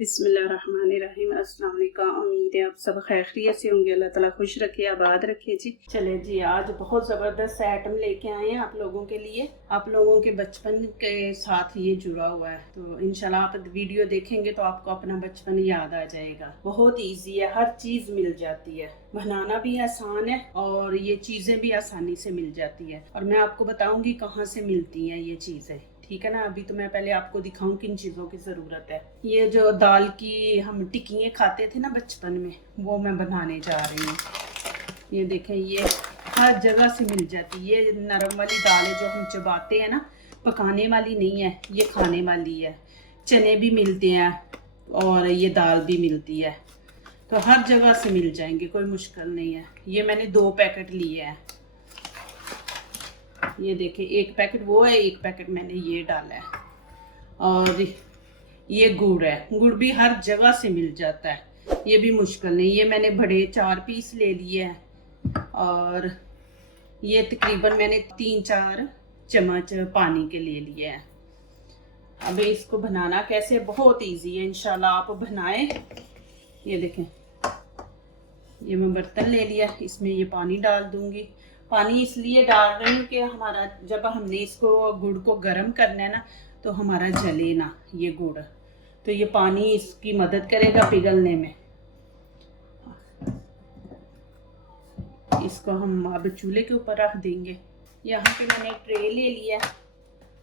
बिस्मिल्लाहिर्रहमानिर्रहीम। अस्सलाम वालेकुम। उम्मीद है आप सब खैरियत से होंगे। अल्लाह ताला खुश रखे, आबाद रखे जी। चले जी, आज बहुत ज़बरदस्त आइटम लेके आए हैं आप लोगों के लिए। आप लोगों के बचपन के साथ ये जुड़ा हुआ है, तो इंशाल्लाह आप वीडियो देखेंगे तो आपको अपना बचपन याद आ जाएगा। बहुत ईजी है, हर चीज़ मिल जाती है, बनाना भी आसान है और ये चीज़ें भी आसानी से मिल जाती है। और मैं आपको बताऊंगी कहाँ से मिलती हैं ये चीज़ें, ठीक है ना। अभी तो मैं पहले आपको दिखाऊं किन चीज़ों की ज़रूरत है। ये जो दाल की हम टिक्कियाँ खाते थे ना बचपन में, वो मैं बनाने जा रही हूँ। ये देखें, ये हर जगह से मिल जाती है। ये नरम वाली दाल है जो हम चबाते हैं ना, पकाने वाली नहीं है, ये खाने वाली है। चने भी मिलते हैं और ये दाल भी मिलती है, तो हर जगह से मिल जाएंगे, कोई मुश्किल नहीं है। ये मैंने 2 पैकेट लिए हैं। ये देखें, एक पैकेट वो है, एक पैकेट मैंने ये डाला है। और ये गुड़ है, गुड़ भी हर जगह से मिल जाता है, ये भी मुश्किल नहीं। ये मैंने बड़े 4 पीस ले लिए हैं और ये तकरीबन मैंने 3-4 चम्मच पानी के ले लिए हैं। अब इसको बनाना कैसे, बहुत इजी है, इंशाल्लाह आप बनाएं। ये देखें, ये मैं बर्तन ले लिया, इसमें ये पानी डाल दूंगी। पानी इसलिए डाल रही हूँ कि हमारा जब हमने इसको गुड़ को गर्म करना है ना, तो हमारा जले ना ये गुड़, तो ये पानी इसकी मदद करेगा पिघलने में। इसको हम अब चूल्हे के ऊपर रख देंगे। यहाँ पे मैंने ट्रे ले लिया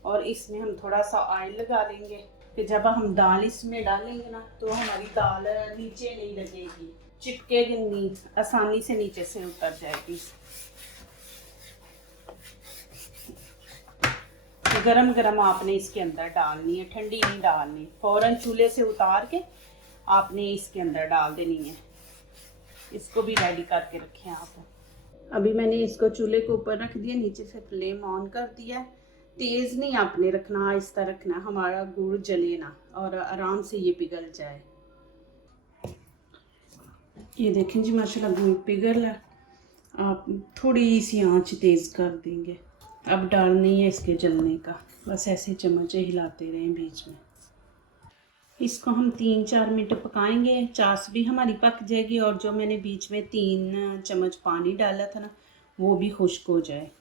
और इसमें हम थोड़ा सा ऑयल लगा लेंगे कि जब हम दाल इसमें डालेंगे ना, तो हमारी दाल नीचे नहीं लगेगी, चिपकेगी नहीं, आसानी से नीचे से उतर जाएगी। तो गरम गरम आपने इसके अंदर डालनी है, ठंडी नहीं डालनी। फौरन चूल्हे से उतार के आपने इसके अंदर डाल देनी है। इसको भी रेडी करके रखें आप। अभी मैंने इसको चूल्हे के ऊपर रख दिया, नीचे से फ्लेम ऑन कर दिया। तेज़ नहीं आपने रखना, आहिस्ता रखना, हमारा गुड़ जले ना और आराम से ये पिघल जाए। ये देखें जी, माशाल्लाह गुड़ पिघल है। आप थोड़ी सी आंच तेज़ कर देंगे। अब डर नहीं है इसके जलने का, बस ऐसे चम्मचे हिलाते रहें बीच में। इसको हम 3-4 मिनट पकाएंगे, चास भी हमारी पक जाएगी और जो मैंने बीच में 3 चम्मच पानी डाला था ना, वो भी खुश्क हो जाए।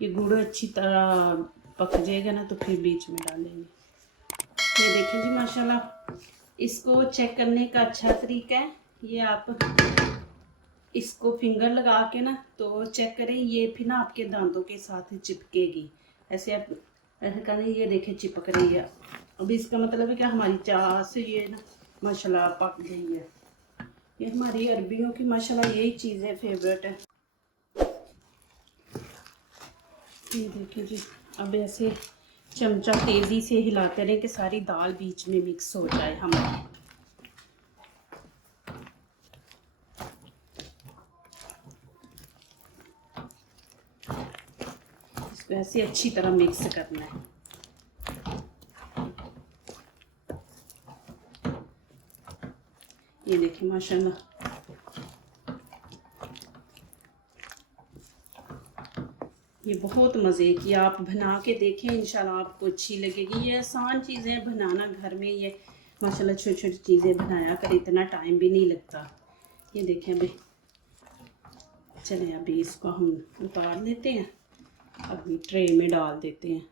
ये गुड़ अच्छी तरह पक जाएगा ना, तो फिर बीच में डालेंगे। ये देखें जी, माशाल्लाह। इसको चेक करने का अच्छा तरीका है, ये आप इसको फिंगर लगा के ना तो चेक करें, ये फिर ना आपके दांतों के साथ चिपकेगी। ऐसे आप ऐसे करें, ये देखें चिपक रही है। अब इसका मतलब है कि हमारी चास से ये ना माशाल्लाह पक गई है। ये हमारी अरबियों की माशाल्लाह यही चीज़ें फेवरेट है। ये देखिए जी, अब ऐसे चमचा तेज़ी से हिलाते रहें कि सारी दाल बीच में मिक्स हो जाए हमारी। इसको ऐसे अच्छी तरह मिक्स करना है। ये देखिए माशाल्लाह, ये बहुत मज़े की, आप बना के देखें, इंशाल्लाह आपको अच्छी लगेगी। ये आसान चीज़ें बनाना घर में, ये माशाल्लाह छोटी छोटी चीज़ें बनाया कर, इतना टाइम भी नहीं लगता। ये देखें अभी, चलें अभी इसको हम उतार लेते हैं, अभी ट्रे में डाल देते हैं।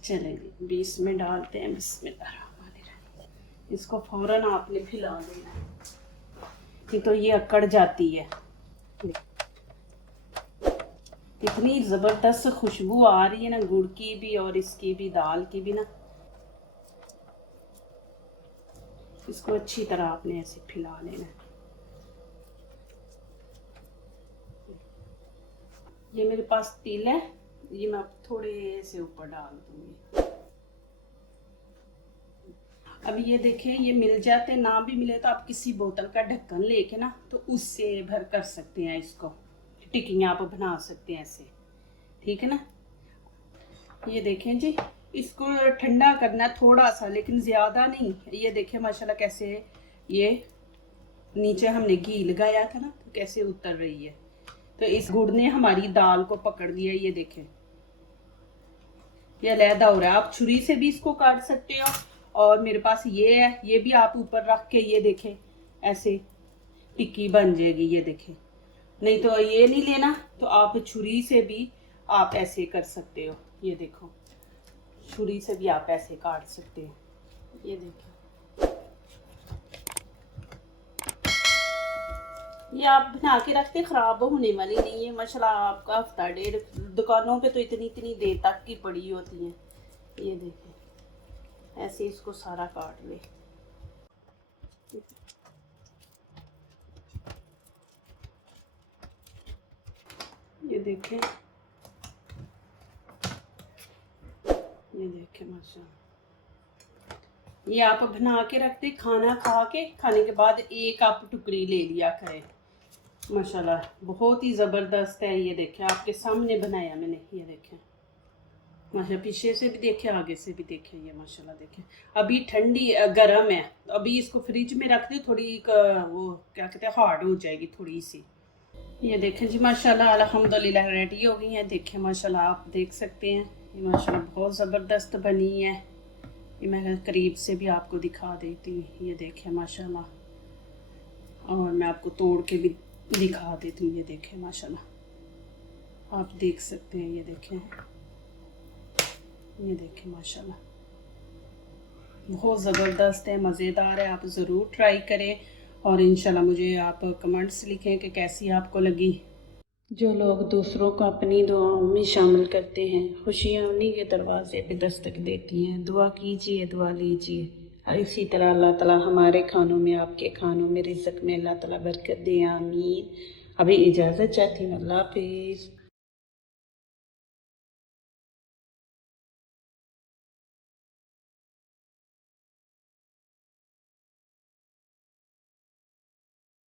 चलें अभी इसमें डालते हैं। बिस्मिल्लाहिर्रहमानिर्रहीम। इसको फ़ौरन आपने फैला देना है, नहीं तो ये अकड़ जाती है। इतनी ज़बरदस्त खुशबू आ रही है ना गुड़ की भी और इसकी भी, दाल की भी ना। इसको अच्छी तरह आपने ऐसे फैला लेना है। ये मेरे पास तिल है, ये मैं थोड़े से ऊपर डाल दूंगी। अब ये देखें, ये मिल जाते, ना भी मिले तो आप किसी बोतल का ढक्कन लेके ना तो उससे भर कर सकते हैं। इसको टिक्कियाँ आप बना सकते हैं ऐसे, ठीक है ना। ये देखें जी, इसको ठंडा करना है थोड़ा सा, लेकिन ज़्यादा नहीं। ये देखें माशाल्लाह कैसे ये नीचे हमने घी लगाया था ना, तो कैसे उतर रही है। तो इस गुड़ ने हमारी दाल को पकड़ लिया। ये देखें, ये अलहदा हो रहा है। आप छुरी से भी इसको काट सकते हो और मेरे पास ये है, ये भी आप ऊपर रख के ये देखें ऐसे टिक्की बन जाएगी, ये देखें। नहीं तो ये नहीं लेना तो आप छुरी से भी आप ऐसे कर सकते हो, ये देखो छुरी से भी आप ऐसे काट सकते हो, ये देखो। ये आप बना के रखते ख़राब होने वाली नहीं है माशाल्लाह, आपका हफ्ता डेढ़, दुकानों पे तो इतनी इतनी देर तक की पड़ी होती है। ये देखें ऐसे इसको सारा काट ले। ये देखें, ये देखें माशाल्लाह, ये आप बना के रखते, खाना खा के खाने के बाद एक आप टुकड़ी ले लिया करें माशाल्लाह, बहुत ही ज़बरदस्त है। ये देखें आपके सामने बनाया मैंने, ये देखें माशाल्लाह, पीछे से भी देखें आगे से भी देखें, ये माशाल्लाह देखें। अभी ठंडी गर्म है, तो अभी इसको फ्रिज में रख दे, थोड़ी वो क्या कहते हैं हार्ड हो जाएगी थोड़ी सी। ये देखें जी माशाल्लाह अल्हम्दुलिल्लाह रेडी हो गई है। देखें माशाल्लाह, आप देख सकते हैं ये माशाल्लाह बहुत ज़बरदस्त बनी है। ये मैं करीब से भी आपको दिखा देती हूँ, ये देखें माशाल्लाह, और मैं आपको तोड़ के भी दिखा देती हूँ। ये देखें माशाल्लाह, आप देख सकते हैं, ये देखें, ये देखें माशाल्लाह बहुत ज़बरदस्त है, मज़ेदार है। आप ज़रूर ट्राई करें और इंशाल्लाह मुझे आप कमेंट्स लिखें कि कैसी आपको लगी। जो लोग दूसरों को अपनी दुआओं में शामिल करते हैं, खुशियाँ उन्हीं के दरवाजे पे दस्तक देती हैं। दुआ कीजिए, दुआ लीजिए, और इसी तरह अल्लाह ताला हमारे खानों में, आपके खानों में, रिज़्क़ में अल्लाह ताला बरकत दे, आमीन। अभी इजाज़त चाहती हूँ, अल्लाह हाफ़िज़।